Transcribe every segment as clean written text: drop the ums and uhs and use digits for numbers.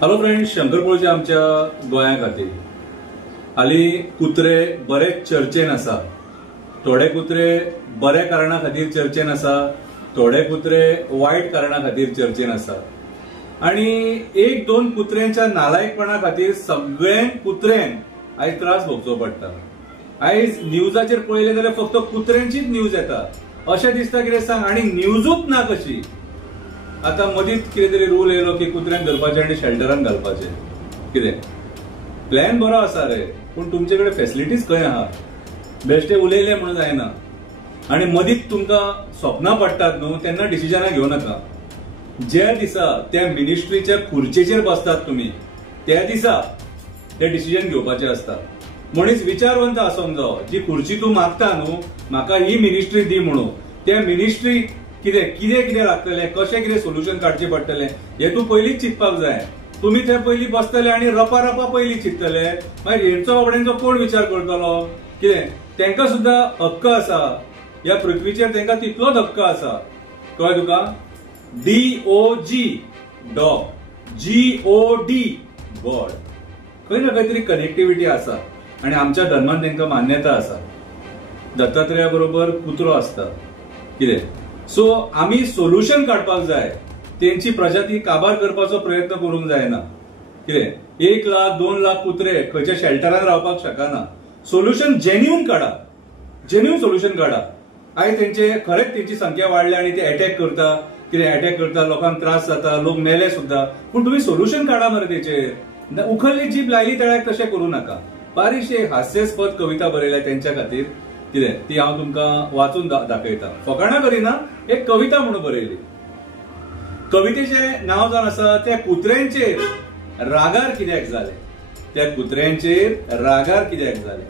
Hello friends, शंकरपोळच्या आमच्या गोंया खातीर हाली कुत्रे बरेच चर्चेन आसा. थोडे कुत्रे बऱ्या कारणा खातीर चर्चेन आसा, थोडे कुत्रे वायट कारणा खातीर चर्चेन आसा. आणि एक दोन कुत्र्यांच्या नालायकपणा खातीर सगळे कुत्र्यांक आयज त्रास भोगचो पडटा. आयज न्यूजाचेर पळयलें जाल्यार फक्त कुत्र्यांचीच न्यूज येता अशें दिसता. कितें सांग, आणि न्यूजूच ना कशी. आता मदींच कितें तरी रूल येयलो की कुत्र्यांक धरपाचे आनी शेल्टरान घालपाचे. कितें प्लॅन बरो आसा रे, पूण तुमचे कडेन फॅसिलिटीज खंय आहा? बेश्टे उलयले म्हणून जायना. आणि मदींच तुमकां स्वप्नां पडटात न्हू, तेन्ना डिसिजनां घेवं नाका. ज्या दिसा त्या मिनिस्ट्रीच्या खुर्चेचेर बसतात तुमी, त्या दिसा ते डिसिजन घेवपाचे असता. मनीस विचारवंत आसूंक जायो. जी खुर्ची तूं मागता न्हू, म्हाका ही मिनिस्ट्री दी म्हणून, त्या मिनिस्ट्री कितें कितें कितें लागतलें, कशें कितें सोल्युशन काडचें पडटलें हें तूं पयलींच चिंतपाक जाय. तुमी थंय पयलीं बसतले आनी रपा रपा पयलीं चिंततले, मागीर हेंचो बाबड्यांचो कोण विचार करतलो? कितें तांकां सुद्दां हक्क आसा. ह्या पृथ्वीचेर तांकां तितलोच हक्क आसा. कळ्ळें तुका? DOG dog, GOD God. खंय ना खंय तरी कनेक्टिव्हिटी आसा आनी आमच्या धर्मान तांकां मान्यता आसा. दत्तात्रेया बरोबर कुत्रो आसता. कितें सो आमी सोल्युशन काडपाक जाय. तेंची प्रजाती काबार करपाचो प्रयत्न करूंक जायना. कितें 1 लाख 2 लाख कुत्रे खंयच्या शेल्टरान रावपाक शकना. सोल्युशन जेन्युन काडा, जेन्युन सोल्युशन काडा. आयज तेंचे खरेंच तेंची संख्या वाडल्या आनी ते अटॅक करता. कितें अटॅक करता, लोकांक त्रास जाता, लोक मेले सुद्दां. पूण तुमी सोल्युशन काडा मरे तेचेर. उखल्ली जीप लायली तळ्याक तशें करूं नाका. बारीकशी एक हास्यास्पद कविता बरयल्या तेंच्या खातीर. कितें ती हांव तुमकां वाचून दाखयता. फकाणां करिना, एक कविता म्हणून बरयली. कवितेचें नांव जावन आसा त्या कुत्र्यांचेर रागार कित्याक जालें. त्या कुत्र्यांचेर रागार कित्याक जालें.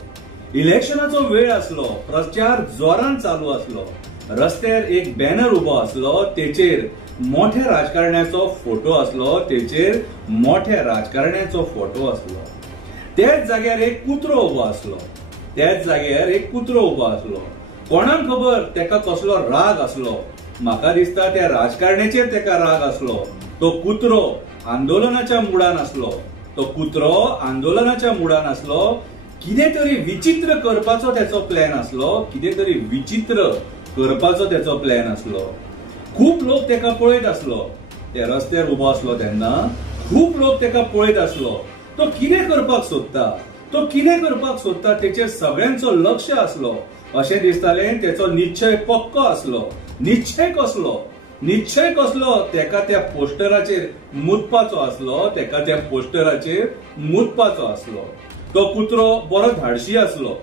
इलेक्शनाचो वेळ आसलो, प्रचार जोरान चालू आसलो. रस्त्यार एक बॅनर उबो आसलो, तेचेर मोठ्या राजकारण्याचो फोटो आसलो. तेचेर मोठ्या राजकारण्याचो फोटो आसलो. त्याच जाग्यार एक कुत्रो उबो आसलो. त्याच जाग्यार एक कुत्रो उबो आसलो. कोणाक खबर तेका कसलो राग आसलो. म्हाका दिसता त्या राजकारण्याचेर तेका राग आसलो. तो कुत्रो आंदोलनाच्या मुडान आसलो. तो कुत्रो आंदोलनाच्या मुडान आसलो. कितें तरी विचित्र करपाचो तेचो प्लॅन आसलो. कितें तरी विचित्र करपाचो तेचो प्लॅन आसलो. खूब लोक तेका पळयत आसलो. त्या रस्त्यार उबो आसलो तेन्ना खूब लोक तेका पळयत आसलो. तो कितें करपाक सोदता, तो कितें करपाक सोदता तेचेर सगळ्यांचो लक्ष आसलो. अशें दिसतालें तेचो निश्चय पक्को आसलो. निश्चय कसलो? निश्चय कसलो? तेका त्या पोस्टराचेर मुतपाचो आसलो. तेका त्या पोस्टराचेर मुतपाचो आसलो. तो कुत्रो बरो धाडशी आसलो.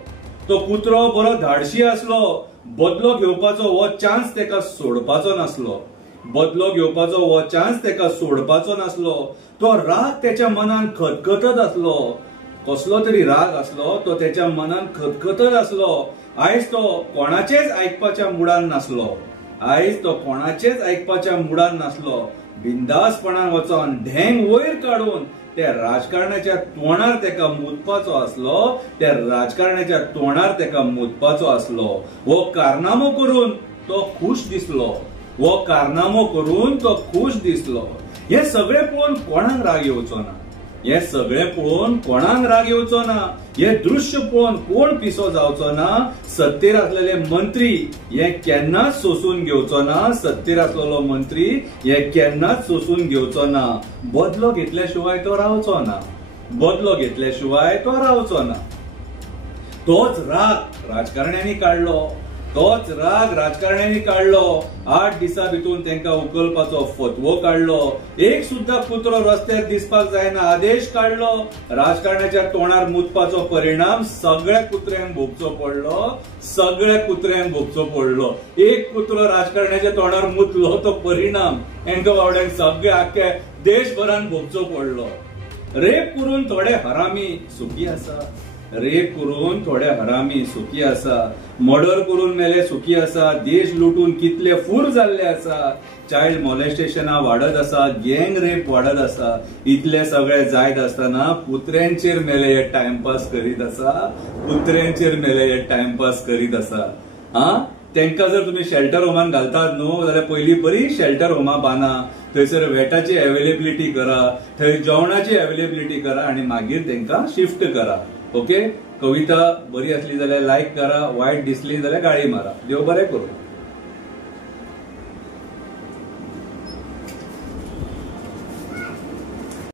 तो कुत्रो बरो धाडशी आसलो. बदलो घेवपाचो हो चान्स तेका सोडपाचो नासलो. बदलो घेवपाचो हो चान्स तेका सोडपाचो नासलो. तो राग तेच्या मनान खतखतत आसलो. कसलो तरी राग आसलो तो तेच्या मनान खतखतत आसलो. आयज तो कोणाचेच आयकपाच्या मुडान नासलो. आयज तो कोणाचेच आयकपाच्या मुडान नासलो. बिंदासपणान वचोन ढेंग वयर काडून त्या राजकारणाच्या तोंडार तेका मुतपाचो आसलो. त्या राजकारणाच्या तोंडार तेका मुतपाचो आसलो. हो कारनामो करून तो खुश दिसलो. हो कारनामो करून तो खुश दिसलो. हे सगळे पळोवन कोणाक राग येवचो ना. हे सगळे पळोवन कोणाक राग येवचो ना. हे दृश्य पळोवन कोण पिसो जावचो ना. सत्तेर असलेले मंत्री हे केन्नाच सोसून घेवचो ना. सत्तेर असलेलो मंत्री हे केन्नाच सोसून घेवचो ना. बदलो घेतल्या शिवाय तो रावचो ना. बदलो घेतल्या शिवाय तो रावचो ना. तोच राग राजकारण्यांनी काढलो. तोच राग राजकारण्यांनी काढलो. 8 दिसा भितून तांकां उखलपाचो फतवो काढलो. एक सुद्धा कुत्रो रस्त्यार दिसपाक जायना आदेश काढलो. राजकारण्याच्या तोंडार मुतपाचो परिणाम सगळ्या कुत्र्यांक भोगचो पडलो. सगळ्या कुत्र्यांक भोगचो पडलो. एक कुत्रो राजकारण्याच्या तोंडार मुतलो, तो परिणाम तांकां बावड्यांक सगळ्या आख्या देशभरान भोगचो पडलो. रेप करून थोडे हरामी सुखी आसा. रेप करून थोडे हरामी सुखी आसा. मर्डर करून मेले सुखी आसा. देश लुटून कितले फूर जाल्ले आसा. चाइल्ड मॉलेस्टेशनां वाडत आसा. गँग रेप वाडत आसा. इतले सगळे जायत आसतना कुत्र्यांचेर मेले हे टाइमपास करीत आसा. कुत्र्यांचेर मेले हे टाइमपास करीत आसा. तांकां जर तुम्ही शेल्टर होमान घालतात न्हू जाल्यार पयलीं बरी शेल्टर होमा बांदा. थंयसर वेटाची अवेलेबिलिटी करा, थंय जेवणाची अवेलेबिलिटी करा आणि मागीर तांकां शिफ्ट करा. ओके, कविता बरी असली जाल्यार लायक करा, वायट दिसली जाल्यार गाळी मारा. देव बरें करूं.